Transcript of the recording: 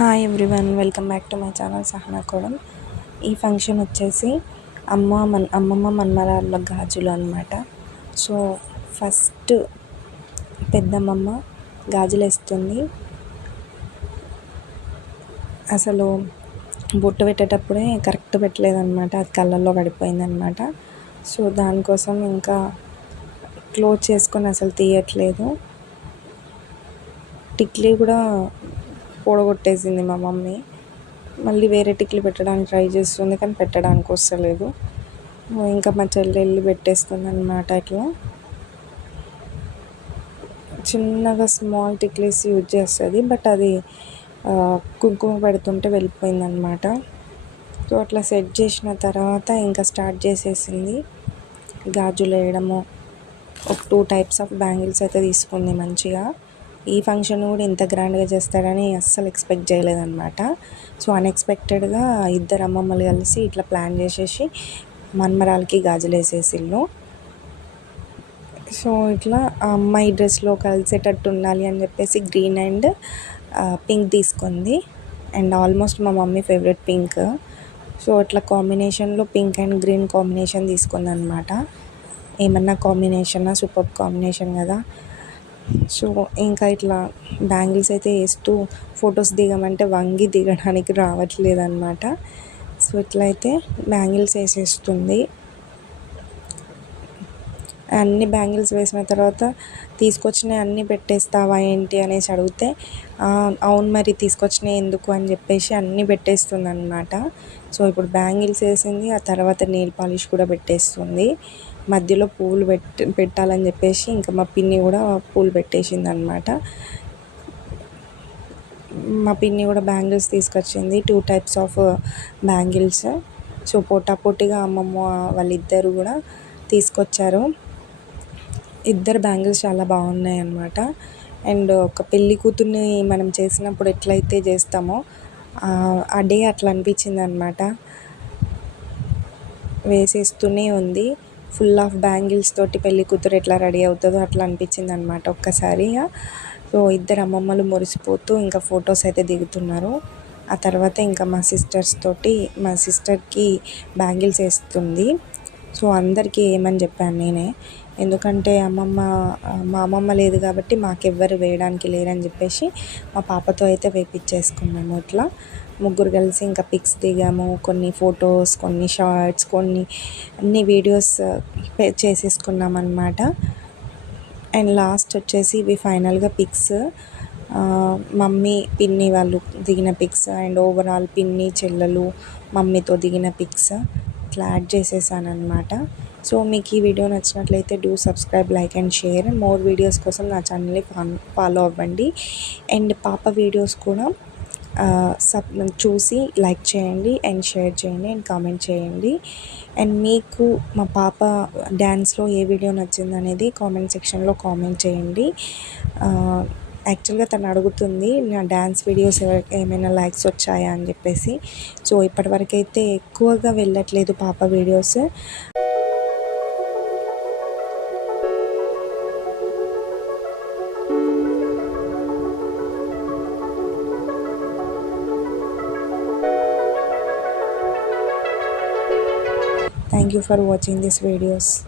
Hi everyone welcome back to my channel Sahana Kodam ఈ function వచ్చేసి అమ్మ మన్ అమ్మమ్మ మన్మరాళ్ళ గాజులు అనమాట సో ఫస్ట్ పెద్దమ్మమ్మ గాజులు వేస్తుంది. అసలు బొట్టు పెట్టేటప్పుడే కరెక్ట్ పెట్టలేదన్నమాట అది కళ్ళల్లో పడిపోయిందనమాట సో దానికోసం ఇంకా క్లోజ్ చేసుకొని అసలు తీయట్లేదు. టిక్లీ కూడా పోడగొట్టేసింది మా మమ్మీ. మళ్ళీ వేరే టిక్లు పెట్టడానికి ట్రై చేస్తుంది కానీ పెట్టడానికి వస్తలేదు. ఇంకా మా చెల్లి వెళ్ళి పెట్టేస్తుంది అనమాట ఇట్లా. చిన్నగా స్మాల్ టిక్లీస్ యూజ్ చేస్తుంది బట్ అది కుంకుమ పెడుతుంటే వెళ్ళిపోయింది అనమాట సో అట్లా సెట్ చేసిన తర్వాత ఇంకా స్టార్ట్ చేసేసింది. గాజులు వేయడము ఒక టూ టైప్స్ ఆఫ్ బ్యాంగిల్స్ అయితే తీసుకుంది మంచిగా. ఈ ఫంక్షన్ కూడా ఇంత గ్రాండ్గా చేస్తారని అస్సలు ఎక్స్పెక్ట్ చేయలేదన్నమాట. సో అన్ఎక్స్పెక్టెడ్గా ఇద్దరు అమ్మమ్మలు కలిసి ఇట్లా ప్లాన్ చేసేసి మన్మరాలకి గాజులు వేసేసిళ్ళు. సో ఇట్లా ఆ అమ్మాయి డ్రెస్లో కలిసేటట్టు ఉండాలి అని చెప్పేసి గ్రీన్ అండ్ పింక్ తీసుకుంది. అండ్ ఆల్మోస్ట్ మా మమ్మీ ఫేవరెట్ పింక్. సో ఇట్లా కాంబినేషన్లో పింక్ అండ్ గ్రీన్ కాంబినేషన్ తీసుకుందనమాట ఏమన్నా కాంబినేషనా? సూపర్ కాంబినేషన్ కదా. సో ఇంకా ఇట్లా బ్యాంగిల్స్ అయితే వేస్తూ ఫొటోస్ దిగమంటే వంగి దిగడానికి రావట్లేదు అనమాట సో ఇట్లా అయితే బ్యాంగిల్స్ వేసేస్తుంది. అన్ని బ్యాంగిల్స్ వేసిన తర్వాత తీసుకొచ్చినవి అన్నీ పెట్టేస్తావా ఏంటి అనేసి అడిగితే అవును మరి తీసుకొచ్చినవి ఎందుకు? అని చెప్పేసి అన్నీ పెట్టేస్తుంది అనమాట సో ఇప్పుడు బ్యాంగిల్స్ వేసింది ఆ తర్వాత నెయిల్ పాలిష్ కూడా పెట్టేస్తుంది. మధ్యలో పూలు పెట్టి పెట్టాలని చెప్పేసి ఇంకా మా పిన్ని కూడా పూలు పెట్టేసింది అనమాట మా పిన్ని కూడా బ్యాంగిల్స్ తీసుకొచ్చింది two types of bangles. So పోటాపోటీగా అమ్మమ్మ వాళ్ళిద్దరు కూడా తీసుకొచ్చారు. ఇద్దరు బ్యాంగిల్స్ చాలా బాగున్నాయి అన్నమాట అండ్ ఒక పెళ్ళి కూతుర్ని మనం చేసినప్పుడు ఎట్లయితే చేస్తామో ఆ డే అట్లా అనిపించింది అనమాట వేసేస్తూనే ఉంది. ఫుల్ ఆఫ్ బ్యాంగిల్స్ తోటి పెళ్ళి కూతురు ఎట్లా రెడీ అవుతుందో అట్లా అనిపించింది అనమాట ఒక్కసారిగా సో ఇద్దరు అమ్మమ్మలు మురిసిపోతూ ఇంకా ఫొటోస్ అయితే దిగుతున్నారు. ఆ తర్వాత ఇంకా మా సిస్టర్స్ తోటి మా సిస్టర్కి బ్యాంగిల్స్ వేస్తుంది. సో అందరికీ ఏమని చెప్పాను నేనే ఎందుకంటే అమ్మమ్మ మా అమ్మమ్మ లేదు కాబట్టి మాకెవ్వరు వేయడానికి లేరని చెప్పేసి మా పాపతో అయితే వేపించేసుకున్నాము ఇట్లా. ముగ్గురు కలిసి ఇంకా పిక్స్ దిగాము కొన్ని ఫొటోస్ కొన్ని షార్ట్స్ కొన్ని అన్ని వీడియోస్ చేసేసుకున్నాం అనమాట అండ్ లాస్ట్ వచ్చేసి ఇవి ఫైనల్గా పిక్స్ మమ్మీ పిన్ని వాళ్ళు దిగిన పిక్స్ అండ్ ఓవరాల్ పిన్ని చెల్లెలు మమ్మీతో దిగిన పిక్స్ ఇట్లా యాడ్ చేసేసాను అనమాట సో మీకు ఈ వీడియో నచ్చినట్లయితే do subscribe like and share. More videos కోసం నా ఛానల్ని ఫాలో అవ్వండి. అండ్ పాప వీడియోస్ కూడా సబ్ చూసి లైక్ చేయండి అండ్ షేర్ చేయండి అండ్ కామెంట్ చేయండి. అండ్ మీకు మా పాప డ్యాన్స్లో ఏ వీడియో నచ్చింది అనేది కామెంట్ సెక్షన్లో కామెంట్ చేయండి. యాక్చువల్గా తను అడుగుతుంది నా డ్యాన్స్ వీడియోస్ ఏమైనా లైక్స్ వచ్చాయా అని చెప్పేసి. సో ఇప్పటివరకైతే ఎక్కువగా వెళ్ళట్లేదు పాప videos. Thank you for watching these videos.